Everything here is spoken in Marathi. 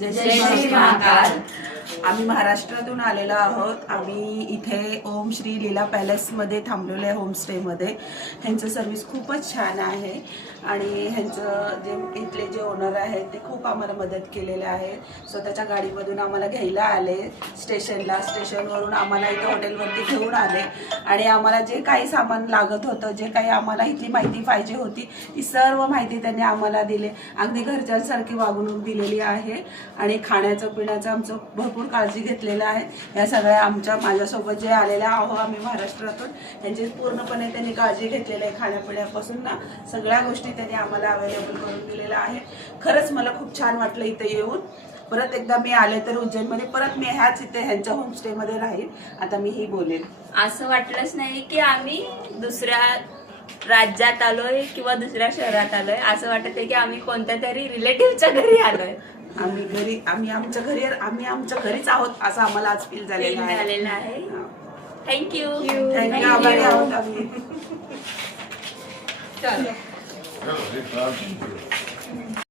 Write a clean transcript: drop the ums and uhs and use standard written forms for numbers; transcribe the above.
जय श्री महाकाल। आम्ही महाराष्ट्रातून आलेलो आहोत। आम्ही इथे ओम श्री लीला पॅलेसमध्ये थांबलेलो आहे, होमस्टेमध्ये। ह्यांचं सर्व्हिस खूपच छान आहे आणि ह्यांचं जे इथले जे ओनर आहेत ते खूप आम्हाला मदत केलेले आहे। स्वतःच्या गाडीमधून आम्हाला घ्यायला आले स्टेशनला, स्टेशनवरून आम्हाला इथे हॉटेलवरती घेऊन आले आणि आम्हाला जे काही सामान लागत होतं, जे काही आम्हाला इथली माहिती पाहिजे होती ती सर्व माहिती त्यांनी आम्हाला दिली। अगदी घरच्यांसारखी वागणूक दिलेली आहे आणि खाण्याचं पिण्याचं आमचं भरपूर काळजी घेतलेलं आहे। या सगळ्या माझ्यासोबत जे आलेल्या आहो आम्ही महाराष्ट्रातून, त्यांची पूर्णपणे त्यांनी काळजी घेतलेली आहे। खाण्यापिण्यापासून ना सगळ्या गोष्टी त्यांनी आम्हाला अवेलेबल करून दिलेल्या आहे। खरंच मला खूप छान वाटलं इथे येऊन। परत एकदा मी आले तर उज्जैनमध्ये परत मी ह्याच इथे ह्यांच्या होमस्टेमध्ये राहील। आता मी ही बोलेल, असं वाटलंच नाही की आम्ही दुसऱ्या राज्यात आलोय किंवा दुसऱ्या शहरात आलोय। असं वाटत आहे की आम्ही कोणत्या तरी रिलेटिव्हच्या घरी आलोय। आम्ही आमच्या घरीच आहोत असं आम्हाला आज फील झालेलं आहे। थँक्यू आभारी आहोत आम्ही। चलो